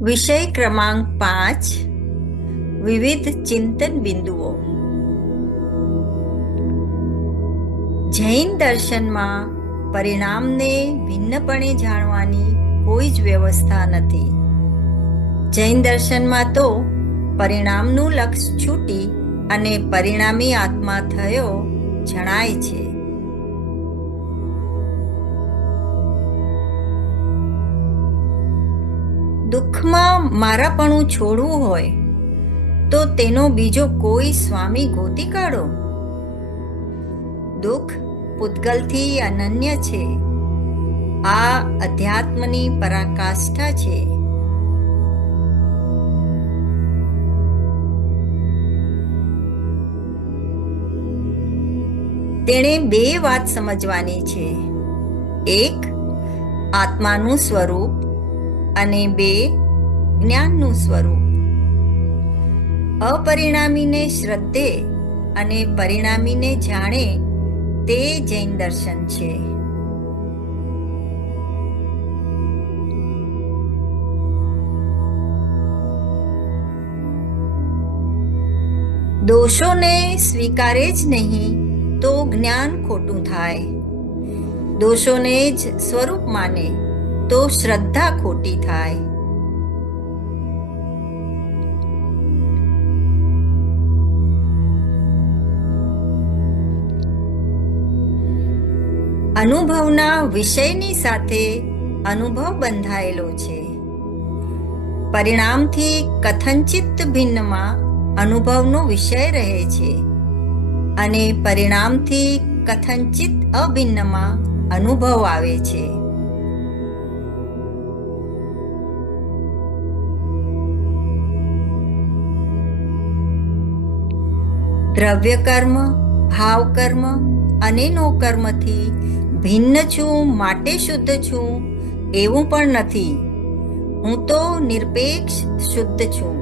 વિષય ક્રમાંક 5 વિવિધ ચિંતન બિંદુઓ. જૈન દર્શનમાં પરિણામને ભિન્નપણે જાણવાની કોઈ જ વ્યવસ્થા નથી. જૈન દર્શનમાં તો પરિણામનું લક્ષ્ય છૂટી અને પરિણામી આત્મા થયો જણાય છે. દુઃખમાં મારાપણું છોડવું હોય તો તેનો બીજો કોઈ સ્વામી ગોતી કાઢો. દુઃખ પૂતગલથી અનન્ય છે. આ અધ્યાત્મની પરાકાષ્ઠા છે. તેણે બે વાત સમજવાની છે. એક, આત્માનું સ્વરૂપ અને બે, જ્ઞાનનું સ્વરૂપ. અપરિણામીને શ્રદ્ધે અને પરિણામીને જાણે તે જૈન દર્શન છે. દોષોને સ્વીકારે જ નહીં તો જ્ઞાન ખોટું થાય. દોષોને જ સ્વરૂપ માને તો શ્રદ્ધા ખોટી થાય. અનુભવના વિષયની સાથે અનુભવ બંધાયેલો છે. પરિણામથી કથનચિત ભિન્નમાં અનુભવનો વિષય રહે છે અને પરિણામથી કથનચિત અભિન્નમાં અનુભવ આવે છે. દ્રવ્ય કર્મ, ભાવ કર્મ અને નો કર્મથી ભિન્ન છું માટે શુદ્ધ છું એવું પણ નથી. હું તો નિરપેક્ષ શુદ્ધ છું.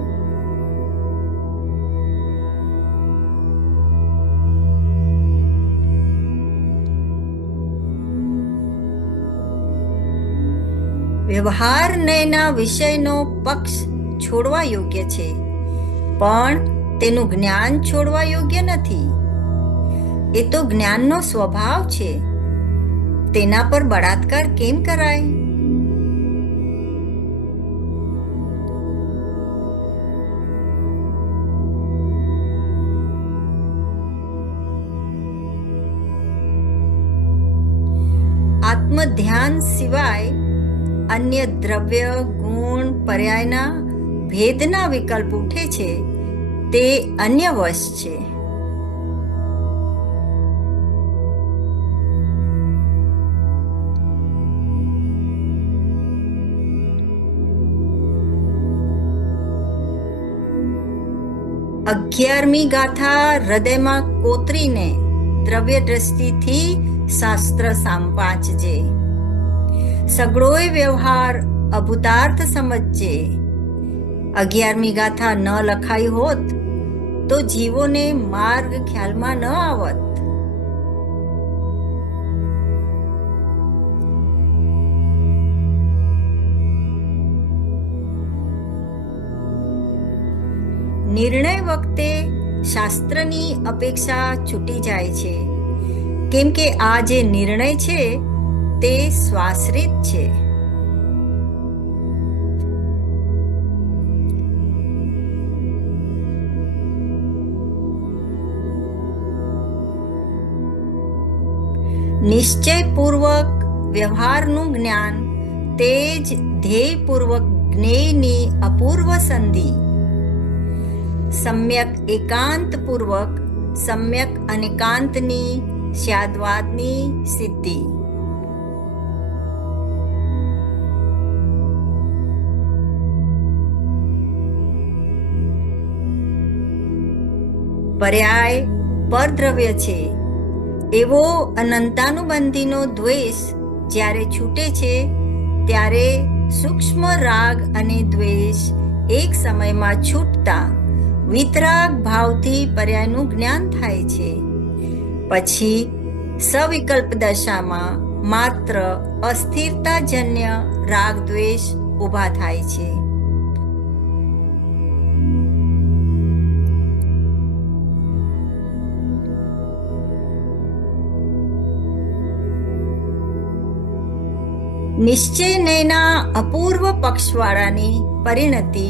વ્યવહાર નયના વિષયનો પક્ષ છોડવા યોગ્ય છે, પણ તેનું જ્ઞાન છોડવા યોગ્ય નથી. એ તો જ્ઞાનનો સ્વભાવ છે. તેના પર બળાત્કાર કેમ કરાય? આત્મધ્યાન સિવાય અન્ય દ્રવ્ય, ગુણ, પર્યાયના ભેદના વિકલ્પ ઉઠે છે તે અન્ય વશ છે. અગિયારમી ગાથા હૃદયમાં કોતરીને દ્રવ્ય દ્રષ્ટિથી શાસ્ત્ર સાંપાચજે. સગળોય વ્યવહાર અભૂતાર્થ સમજજે. 11મી ગાથા ન લખાઈ હોત તો જીવોને માર્ગ ખ્યાલમાં ન આવત. નિર્ણય વખતે શાસ્ત્રની અપેક્ષા છૂટી જાય છે, કેમ કે આ જે નિર્ણય છે તે સ્વાશ્રિત છે. નિશ્ચયપૂર્વક વ્યવહારનું જ્ઞાન તે જ ધ્યેયપૂર્વક જ્ઞેયની અપૂર્વ સંધિ. સમ્યક એકાંતપૂર્વક સમ્યક અનેકાંતની સ્યાદ્વાદની સિદ્ધિ. પર્યાય પરદ્રવ્ય છે એવો અનંતાનુબંધીનો દ્વેષ જ્યારે છૂટે છે ત્યારે સૂક્ષ્મ રાગ અને દ્વેષ એક સમયમાં છૂટતા વિતરાગ ભાવથી પર્યાયનું જ્ઞાન થાય છે. પછી સવિકલ્પ દશામાં માત્ર અસ્થિરતાજન્ય રાગ દ્વેષ ઊભા થાય છે. નિશ્ચયના અપૂર્વ પક્ષવાળાની પરિણતિ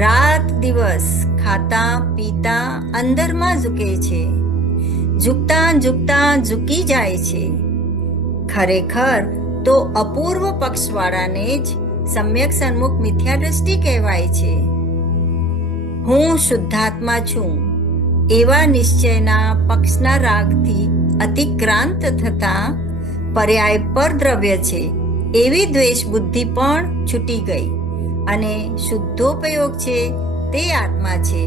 રાત દિવસ ખાતા પીતા અંદરમાં ઝૂકે છે, ઝૂકતા ઝૂકતા ઝૂકી જાય છે. ખરેખર તો અપૂર્વ પક્ષવાળાને જ સમ્યક સન્મુખ મિથ્યા દ્રષ્ટિ કહેવાય છે. હું શુદ્ધાત્મા છું એવા નિશ્ચયના પક્ષના રાગથી અતિક્રાંત થતા પર્યાય પરદ્રવ્ય છે એવી દ્વેષ બુદ્ધિ પણ છૂટી ગઈ અને શુદ્ધોપયોગ છે તે આત્મા છે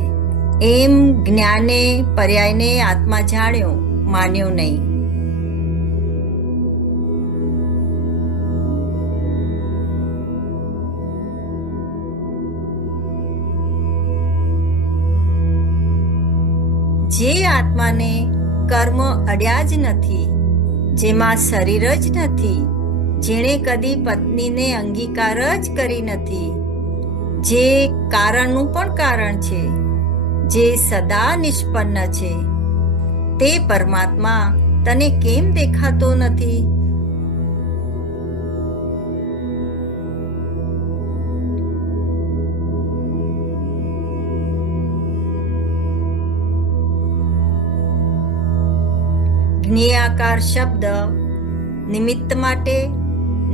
એમ જ્ઞાને પર્યાયને આત્મા જાણ્યો, માન્યો નહીં. જે આત્માને કર્મ અડ્યા જ નથી, જેમાં શરીર જ નથી, જેણે કદી પત્નીને અંગીકાર જ કરી નથી, જે કારણનું પણ કારણ છે, જે સદા નિષ્પન્ન છે, તે પરમાત્મા તને કેમ દેખાતો નથી? જ્ઞેયાકાર શબ્દ નિમિત્ત માટે,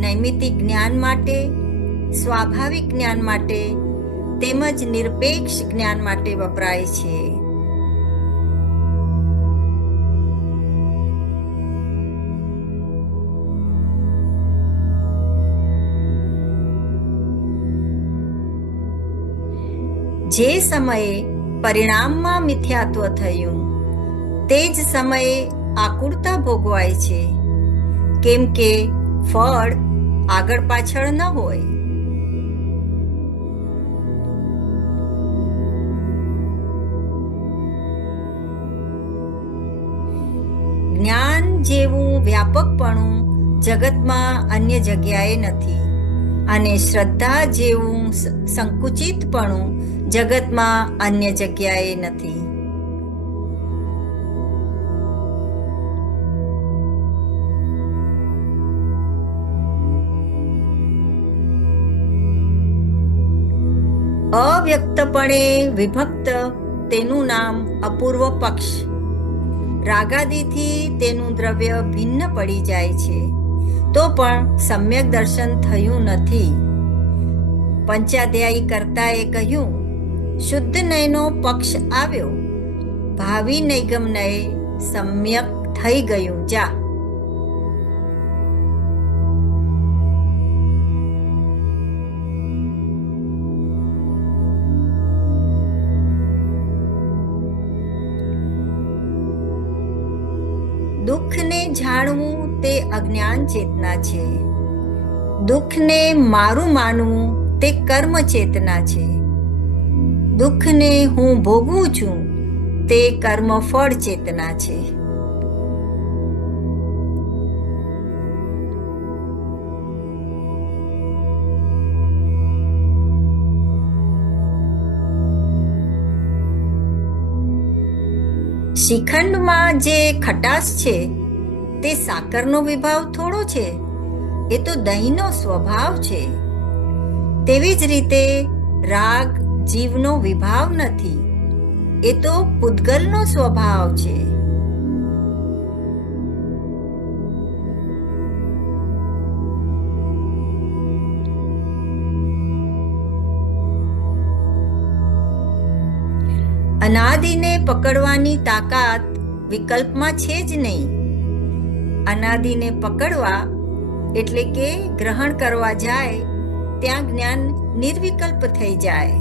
નૈમિતિક જ્ઞાન માટે, સ્વાભાવિક જ્ઞાન માટે તેમજ નિરપેક્ષ જ્ઞાન માટે વપરાય છે. જે સમયે પરિણામમાં મિથ્યાત્વ થયું તે જ સમયે આકુળતા ભોગવાય છે, કેમ કે ફળ આગળ પાછળ ન હોય. જ્ઞાન જેવું વ્યાપકપણું જગતમાં અન્ય જગ્યાએ નથી અને શ્રદ્ધા જેવું સંકુચિતપણું જગતમાં અન્ય જગ્યાએ નથી. અવ્યક્તપણે વિભક્ત તેનું નામ અપૂર્વ પક્ષ. રાગાદિથી તેનું દ્રવ્ય ભિન્ન પડી જાય છે તો પણ સમ્યક દર્શન થયું નથી. પંચાધ્યાયી કર્તાએ કહ્યું, શુદ્ધ નયનો પક્ષ આવ્યો, ભાવિ નૈગમ નય સમ્યક થઈ ગયું. જા. દુઃખને જાણવું તે અજ્ઞાન ચેતના છે, દુઃખને મારું માનવું તે કર્મ ચેતના છે, દુઃખને હું ભોગવું છું તે કર્મ ફળ ચેતના છે. શ્રીખંડમાં જે ખટાશ છે તે સાકરનો વિભાવ થોડો છે, એ તો દહીંનો સ્વભાવ છે. તેવી જ રીતે રાગ જીવનો વિભાવ નથી, એ તો પૂતગલનો સ્વભાવ છે. અનાદિને પકડવાની તાકાત વિકલ્પમાં છે જ નહીં. અનાદિને પકડવા એટલે કે ગ્રહણ કરવા જાય ત્યાં જ્ઞાન નિર્વિકલ્પ થઈ જાય.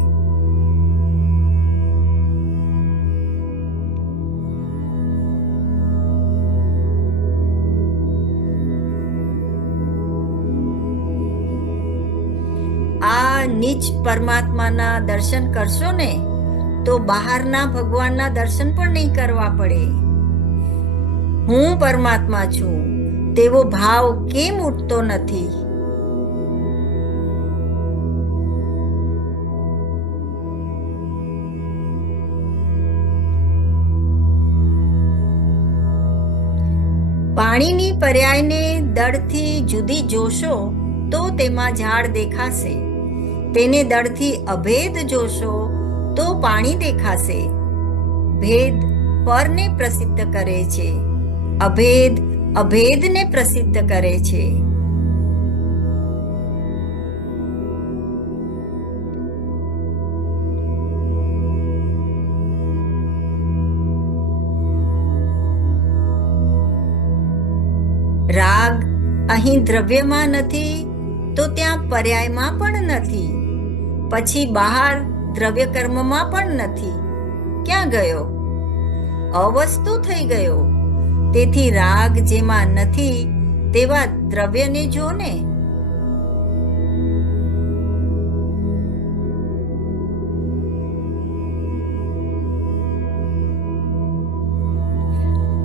આ નીચ પરમાત્માના દર્શન કરશો ને તો બહારના ભગવાનના દર્શન પણ નહીં કરવા પડે. હું પરમાત્મા છું તેવો ભાવ કેમ ઉઠતો નથી? પાણીની પર્યાયને દળથી જુદી જોશો તો તેમાં ઝાડ દેખાશે. તેને દળથી અભેદ જોશો તો પાણી દેખાશે. ભેદ પરને પ્રસિદ્ધ કરે છે, અભેદ અભેદને પ્રસિદ્ધ કરે છે. રાગ અહીં દ્રવ્યમાં નથી તો ત્યાં પર્યાયમાં પણ નથી, પછી બહાર દ્રવ્ય કર્મમાં પણ નથી. ક્યાં ગયો? અવસ્તુ થઈ ગયો. તેથી રાગ જેમાં નથી તેવા દ્રવ્યને જો ને.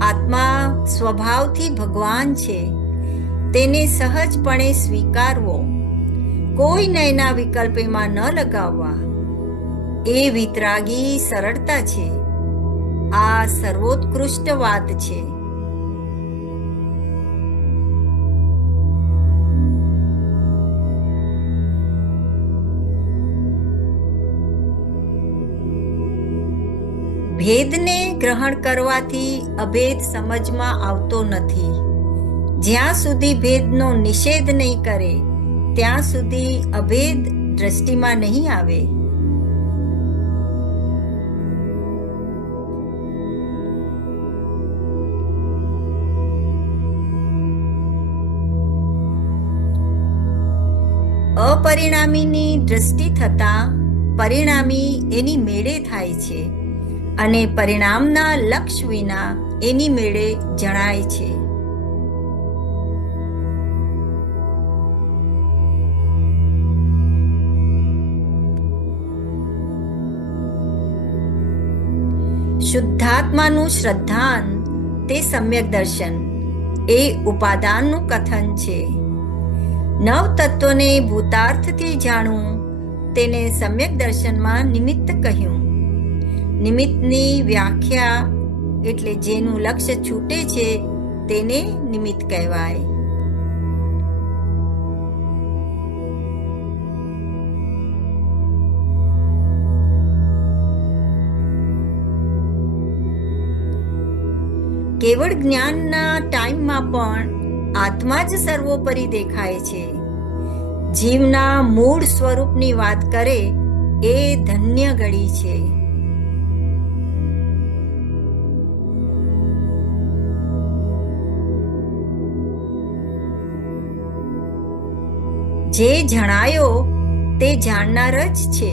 આત્મા સ્વભાવથી ભગવાન છે, તેને સહજપણે સ્વીકારવો, કોઈ નયના વિકલ્પેમાં ન લગાવવા, એ વિતરાગી સરળતા છે. આ સર્વોત્કૃષ્ટ વાત છે. ભેદને ગ્રહણ કરવાથી અભેદ સમજમાં આવતો નથી. જ્યાં સુધી ભેદનો નિષેધ નહીં કરે ત્યાં સુધી અભેદ દ્રષ્ટિમાં નહીં આવે. અપરિણામીની દ્રષ્ટિ થતાં પરિણામી એની મેળે થાય છે અને પરિણામના લક્ષ્ય વિના એની મેળે જણાય છે. શુદ્ધાત્માનું શ્રદ્ધાન તે સમ્યક દર્શન, એ ઉપાદાનનું કથન છે. નવ તત્વને ભૂતાર્થથી જાણવું તેને સમ્યક દર્શનમાં નિમિત્ત કહ્યું. નિમિત્તની વ્યાખ્યા એટલે જેનું લક્ષ્ય છૂટે છે તેને નિમિત્ત કહેવાય. કેવળ જ્ઞાનના ટાઈમમાં પણ આત્મા જ સર્વોપરી દેખાય છે. જીવના મૂળ સ્વરૂપની વાત કરે એ ધન્ય ઘડી છે. જે જણાયો તે જાણનાર જ છે,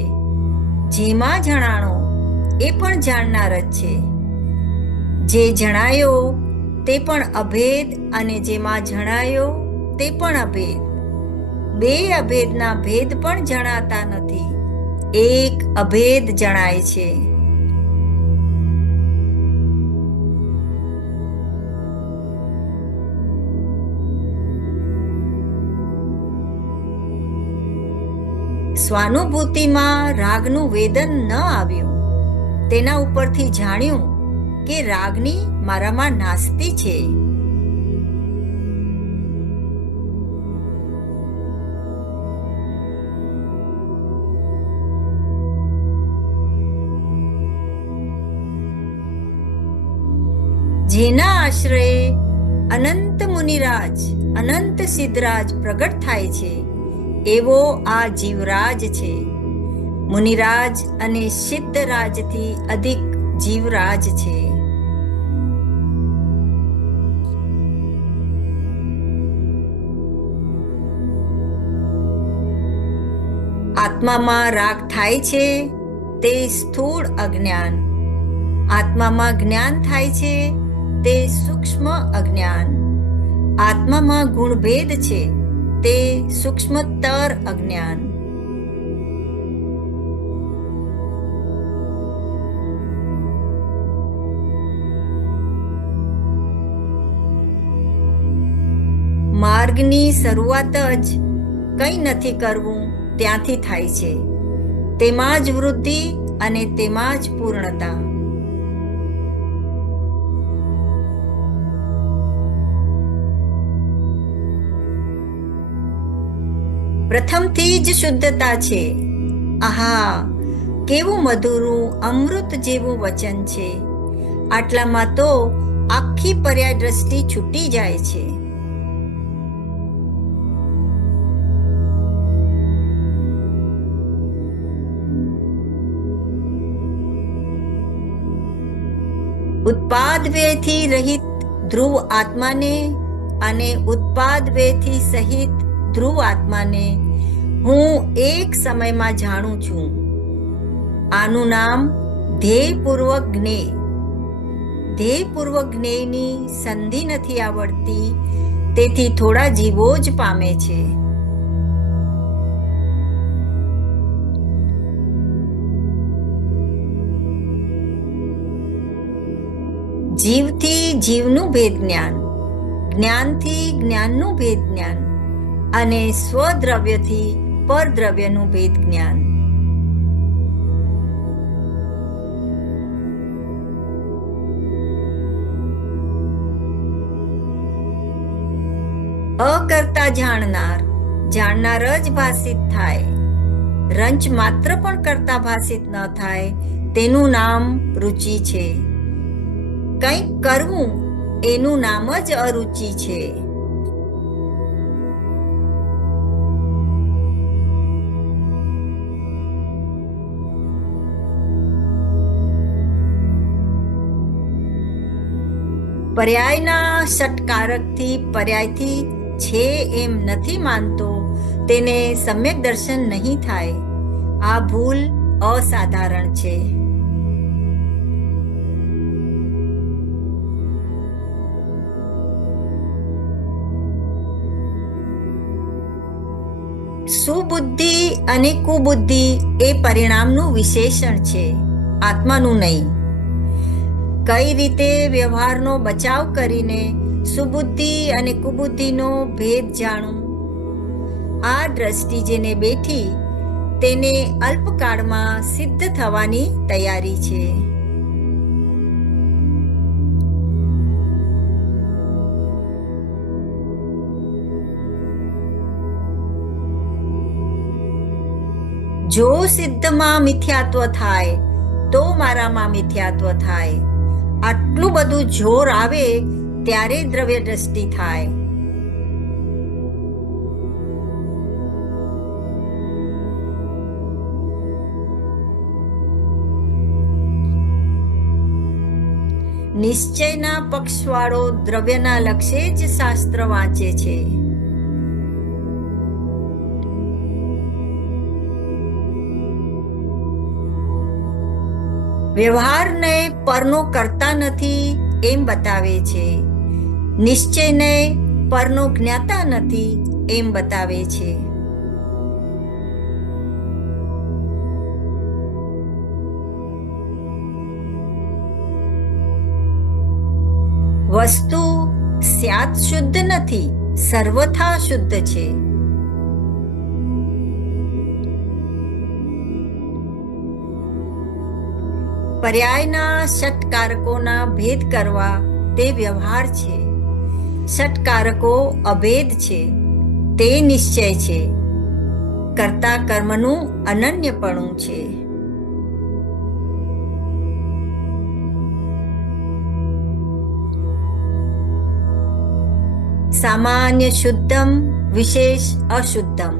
જેમાં જણાણો એ પણ જાણનાર જ છે. જે જણાયો તે પણ અભેદ અને જેમાં જણાયો તે પણ અભેદ. બે અભેદના ભેદ પણ જણાતા નથી, એક અભેદ જણાય છે. સ્વાનુભૂતિમાં રાગનું વેદન ન આવ્યું, તેના ઉપરથી જાણ્યું કે રાગની મારામાં નાસ્તી છે. જેના આશ્રયે અનંત મુનિરાજ અનંત સિદ્ધરાજ પ્રગટ થાય છે એવો આ જીવરાજ છે. મુનિરાજ અને સિદ્ધરાજથી અધિક જીવરાજ છે. આત્મામાં રાગ થાય છે તે સ્થૂળ અજ્ઞાન, આત્મામાં જ્ઞાન થાય છે તે સૂક્ષ્મ અજ્ઞાન, આત્મામાં ગુણભેદ છે તે સૂક્ષ્મતર અજ્ઞાન. માર્ગની શરૂઆત જ કંઈ નથી કરવું ત્યાંથી થાય છે. તેમાં જ વૃદ્ધિ અને તેમાં જ પૂર્ણતા. પ્રથમથી જ શુદ્ધતા છે. આહા, કેવું મધુરું અમૃત જેવું વચન છે. આટલામાં તો આખી પર્યાય દ્રષ્ટિ છૂટી જાય છે. ઉત્પાદ વ્યયથી રહિત ધ્રુવ આત્માને અને ઉત્પાદ વ્યયથી સહિત ધ્રુવ આત્માને હું એક સમયમાં જાણું છું. આનું નામ ધ્યેયપૂર્વક જ્ઞેય. ધ્યેયપૂર્વક જ્ઞેયની સંધિ નથી આવડતી, તેથી થોડા જીવો જ પામે છે. જીવથી જીવનું ભેદ જ્ઞાન, જ્ઞાનથી જ્ઞાનનું ભેદ જ્ઞાન અને સ્વદ્રવ્યથી પરદ્રવ્યનું ભેદ જ્ઞાન. અકર્તા જાણનાર જ ભાષિત થાય. રંચ માત્ર પણ કરતા ભાષિત ન થાય, તેનું નામ રુચિ છે. કંઈક કરવું એનું નામ જ અરુચિ છે. પર્યાયના ષટકારકથી પર્યાયથી છે એમ નથી માનતો, તેને સમ્યક દર્શન નહીં થાય. આ ભૂલ અસાધારણ છે. સુબુદ્ધિ અને કુબુદ્ધિ એ પરિણામનું વિશેષણ છે, આત્માનું નહીં. કઈ રીતે વ્યવહારનો બચાવ કરીને સુબુદ્ધિ અને કુબુદ્ધિનો ભેદ જાણું? આ દ્રષ્ટિ જેને બેઠી તેને અલ્પકાળમાં સિદ્ધ થવાની તૈયારી છે. જો સિદ્ધમાં મિથ્યાત્વ થાય તો મારામાં મિથ્યાત્વ થાય. આટલું બધું જોર આવે ત્યારે દ્રવ્ય દ્રષ્ટિ થાય. નિશ્ચયના પક્ષવાળો દ્રવ્યના લક્ષ્ય જ શાસ્ત્ર વાંચે છે. વ્યવહારને પરનો કરતા નથી એમ બતાવે છે, નિશ્ચયને પરનો જ્ઞાતા નથી એમ બતાવે છે. વસ્તુ સ્યાત શુદ્ધ નથી, સર્વથા શુદ્ધ છે. પર્યાયના ષટકારકોના ભેદ કરવા તે વ્યવહાર છે. ષટકારકો અભેદ છે, તે નિશ્ચય છે. કર્તા કર્મનું અનન્યપણું છે. સામાન્ય શુદ્ધમ, વિશેષ અશુદ્ધમ.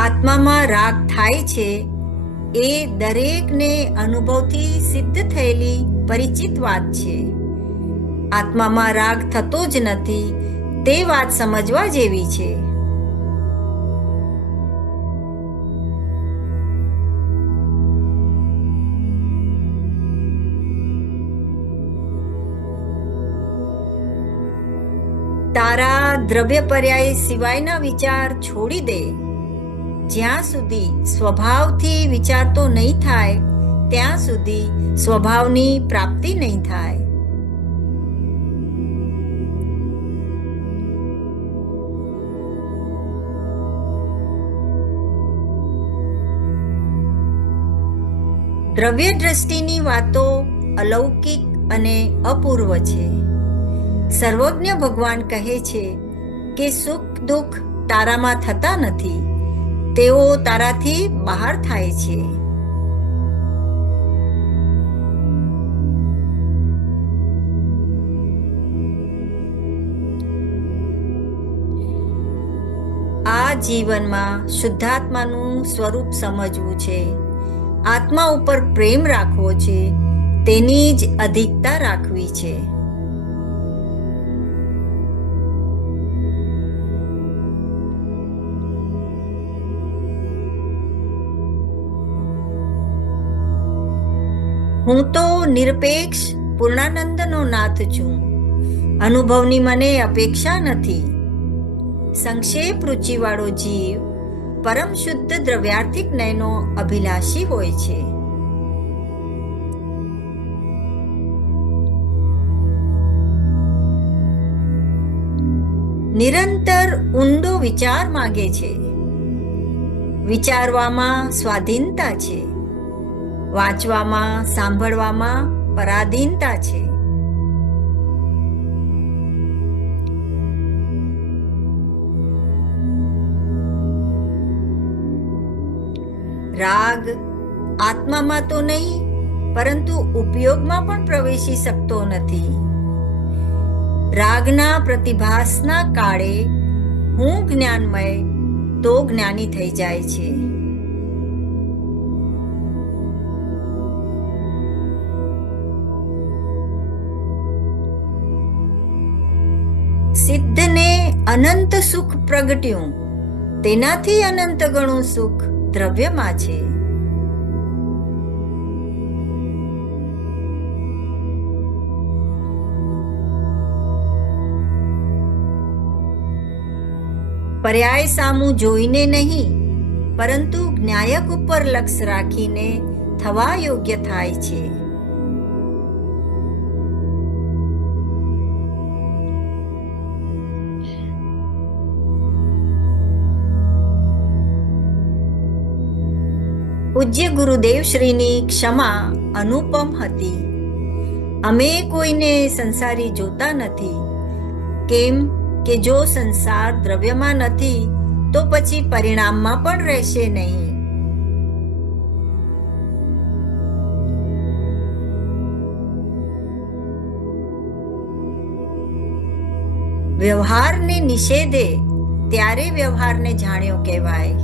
આત્મામાં રાગ થાય છે એ દરેકને અનુભવથી સિદ્ધ થયેલી પરિચિત વાત છે. આત્મામાં રાગ થતો જ નથી તે વાત સમજવા જેવી છે. તારા દ્રવ્ય પર્યાય સિવાયના વિચાર છોડી દે. જ્યાં સુધી સ્વભાવથી વિચારતો નહીં થાય ત્યાં સુધી સ્વભાવની પ્રાપ્તિ નહીં થાય. દ્રવ્ય દ્રષ્ટિની વાતો અલૌકિક અને અપૂર્વ છે. સર્વજ્ઞ ભગવાન કહે છે કે સુખ દુઃખ તારામાં થતા નથી, તેઓ તારાથી બહાર થાય છે. આ જીવનમાં શુદ્ધાત્માનું સ્વરૂપ સમજવું છે, આત્મા ઉપર પ્રેમ રાખવો છે, તેની જ અધિકતા રાખવી છે. હું તો નિરપેક્ષ પૂર્ણાનંદનો નાથ છું. અનુભવની મને અપેક્ષા નથી. સંક્ષેપ રુચિવાળો જીવ પરમ શુદ્ધ દ્રવ્યાર્થિક નયનો અભિલાષી હોય છે. નિરંતર ઊંડો વિચાર માગે છે. વિચારવામાં સ્વાધીનતા છે, વાંચવામાં સાંભળવામાં પરાધીનતા છે. રાગ આત્મામાં તો નહીં, પરંતુ ઉપયોગમાં પણ પ્રવેશી શકતો નથી. રાગના પ્રતિભાસના કાળે હું જ્ઞાનમય તો જ્ઞાની થઈ જાય છે. સિદ્ધને અનંત સુખ પ્રગટ્યું, તેનાથી અનંત ગણું સુખ દ્રવ્યમાં છે. પર્યાય સામું જોઈને નહીં, પરંતુ જ્ઞાયક ઉપર લક્ષ્ય રાખીને થવા યોગ્ય થાય છે. પૂજ્ય ગુરુદેવ શ્રીની ક્ષમા અનુપમ હતી. અમે કોઈને સંસારી જોતા નથી, કેમ કે જો સંસાર દ્રવ્યમાં નથી તો પછી પરિણામમાં પણ રહેશે નહીં. વ્યવહારને નિષેધે ત્યારે વ્યવહારને જાણ્યો કહેવાય.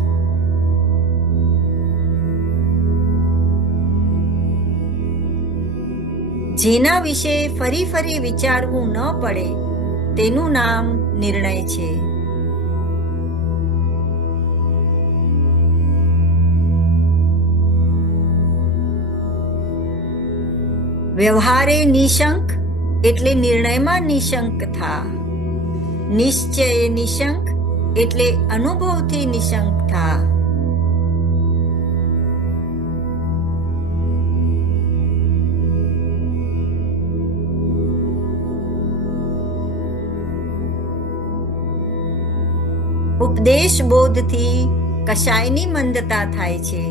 જેના વિશે ફરી ફરી વિચારવું ન પડે તેનું નામ નિર્ણય છે. વ્યવહારે નિશંક એટલે નિર્ણયમાં નિશંક થા. નિશ્ચયે નિશંક એટલે અનુભવથી નિશંક થા. ઉપદેશ બોધથી કશાયની મંદતા થાય છે.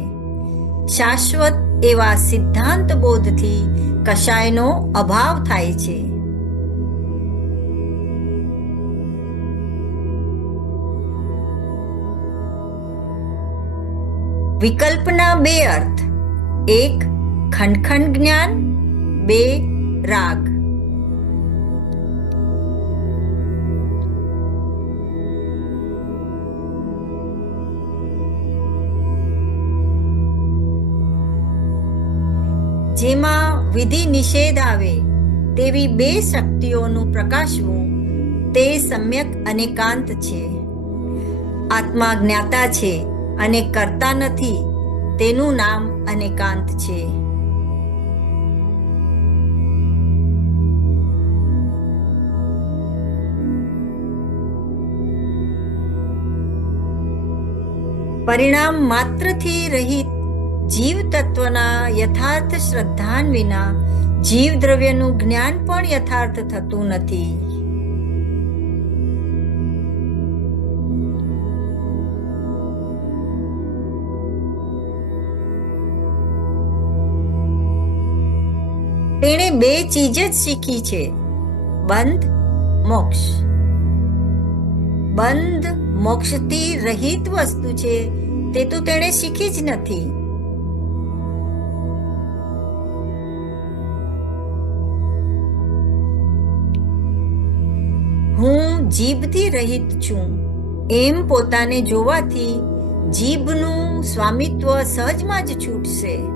શાશ્વત એવા સિદ્ધાંત બોધથી કશાયનો અભાવ થાય છે. વિકલ્પના બે અર્થ: એક ખંડ જ્ઞાન, બે રાગ. જેમાં વિધિ નિષેધ આવે તેવી બે શક્તિઓનું પ્રકાશવું તે સમ્યક અનેકાંત છે. આત્મા જ્ઞાતા છે અને કરતા નથી, તેનું નામ અનેકાંત છે. પરિણામ માત્રથી રહિત જીવ તત્વના યથાર્થ શ્રદ્ધાન વિના જીવ દ્રવ્યનું જ્ઞાન પણ યથાર્થ થતું નથી. તેણે બે ચીજ જ શીખી છે, બંધ, મોક્ષ. બંધ મોક્ષથી રહિત વસ્તુ છે તે તો તેણે શીખી જ નથી. હું જીભથી રહિત છું એમ પોતાને જોવાથી જીભનું સ્વામિત્વ સહજમાં જ છૂટશે.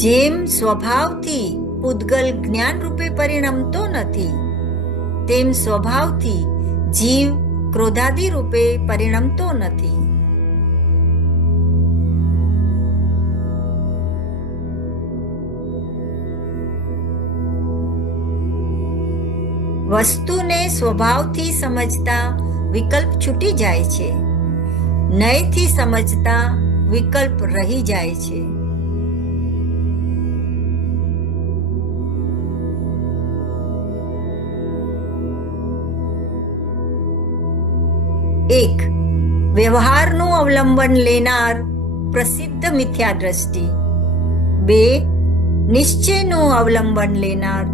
જેમ સ્વભાવથી પૂતગલ જ્ઞાન રૂપે પરિણમતો નથી, તેમ સ્વભાવથી જીવ ક્રોધાદિ રૂપે પરિણમતો નથી. વસ્તુને સ્વભાવથી સમજતા વિકલ્પ છૂટી જાય છે, નયથી સમજતા વિકલ્પ રહી જાય છે. એક, વ્યવહારનું અવલંબન લેનાર પ્રસિદ્ધ મિથ્યા દ્રષ્ટિ. બે, નિશ્ચયનું અવલંબન લેનાર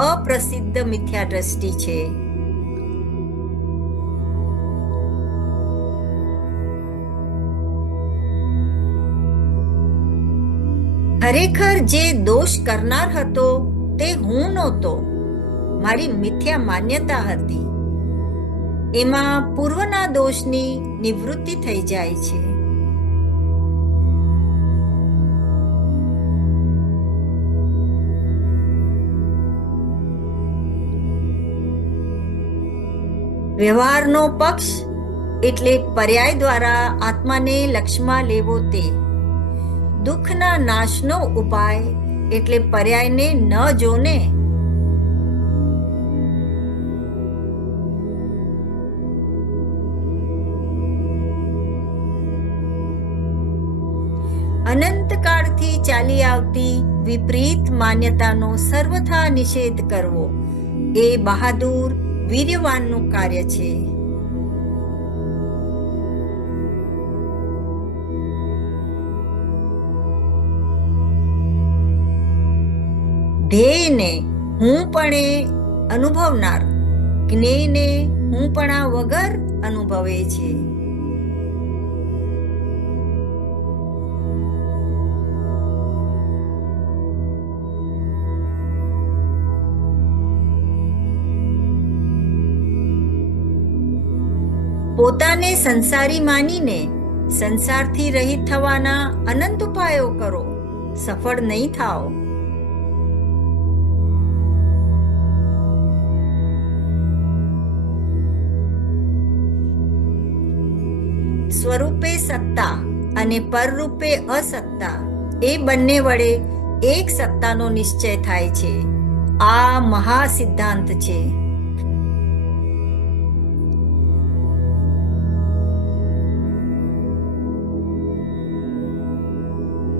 અપ્રસિદ્ધ મિથ્યા દ્રષ્ટિ છે. ખરેખર જે દોષ કરનાર હતો તે હું નહોતો, મારી મિથ્યા માન્યતા હતી. એમાં પૂર્વના દોષની નિવૃત્તિ થઈ જાય છે. વ્યવહારનો પક્ષ એટલે પર્યાય દ્વારા આત્માને લક્ષમાં લેવો તે. દુઃખના નાશનો ઉપાય એટલે પર્યાયને ન જોને. અનંતકાળથી ચાલી આવતી વિપરીત માન્યતાનો સર્વથા નિષેધ કરવો એ બહાદુર વીર્યવાનનું કાર્ય છે. ધ્યેયને હુંપણે અનુભવનાર જ્ઞેયને હુંપણા વગર અનુભવે છે. પોતાને સંસારી માનીને સંસારથી રહિત થવાના અનંત ઉપાયો કરો, સફળ નહીં થાઓ. સ્વરૂપે સત્તા અને પરરૂપે અસત્તા એ બંને વડે એક સત્તાનો નિશ્ચય થાય છે. આ મહાસિદ્ધાંત છે.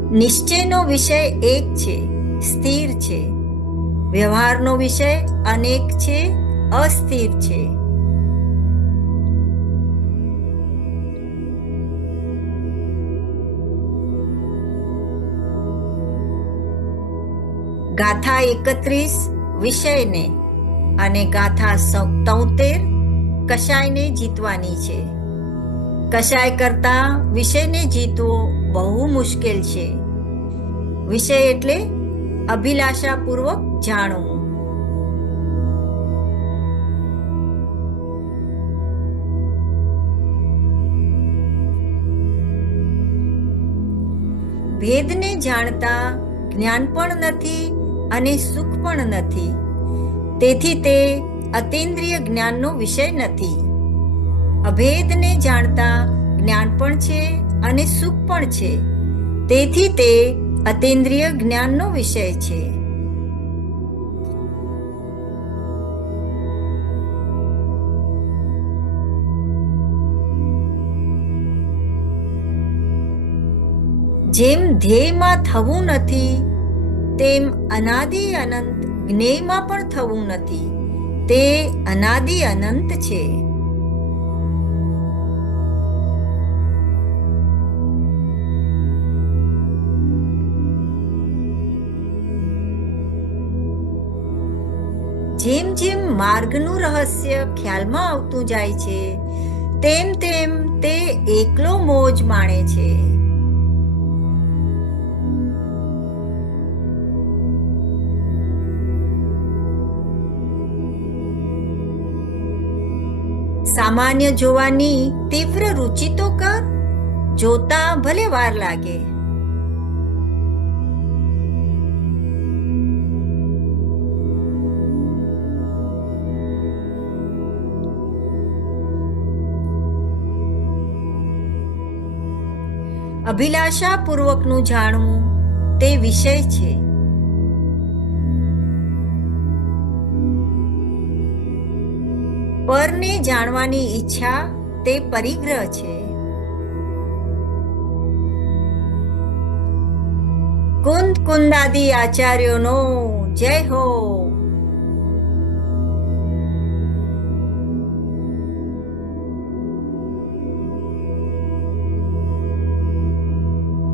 નિશ્ચયનો વિષય એક છે, સ્થિર છે. વ્યવહારનો વિષય અનેક છે, અસ્થિર છે. ગાથા 31 વિષયને અને ગાથા 73 કશાયને જીતવાની છે. કશાય કરતા વિષયને જીતવો બહુ મુશ્કેલ છે. વિષય એટલે અભિલાષાપૂર્વક જાણવું. ભેદને જાણતા જ્ઞાન પણ નથી અને સુખ પણ નથી. તેથી તે અતીન્દ્રિય જ્ઞાનનો વિષય નથી. અભેદને જાણતા જ્ઞાન પણ છે અને સુખ પણ છે. તેથી તે અતીન્દ્રિય જ્ઞાનનો વિષય છે. જેમ ધ્યેયમાં થવું નથી તેમ અનાદિ અનંત જ્ઞેયમાં પણ થવું નથી. તે અનાદિ અનંત છે. જેમ જેમ માર્ગનું રહસ્ય ખ્યાલમાં આવતું જાય છે તેમ તેમ તે એકલો મોજ માણે છે. સામાન્ય જોવાની તીવ્ર રુચિ તો કર, જોતા ભલે વાર લાગે. અભિલાષા પૂર્વકનું જાણવું તે વિષય છે. પરને જાણવાની ઈચ્છા તે પરિગ્રહ છે. કુંદ કુંદાદી આચાર્યોનો જય હો.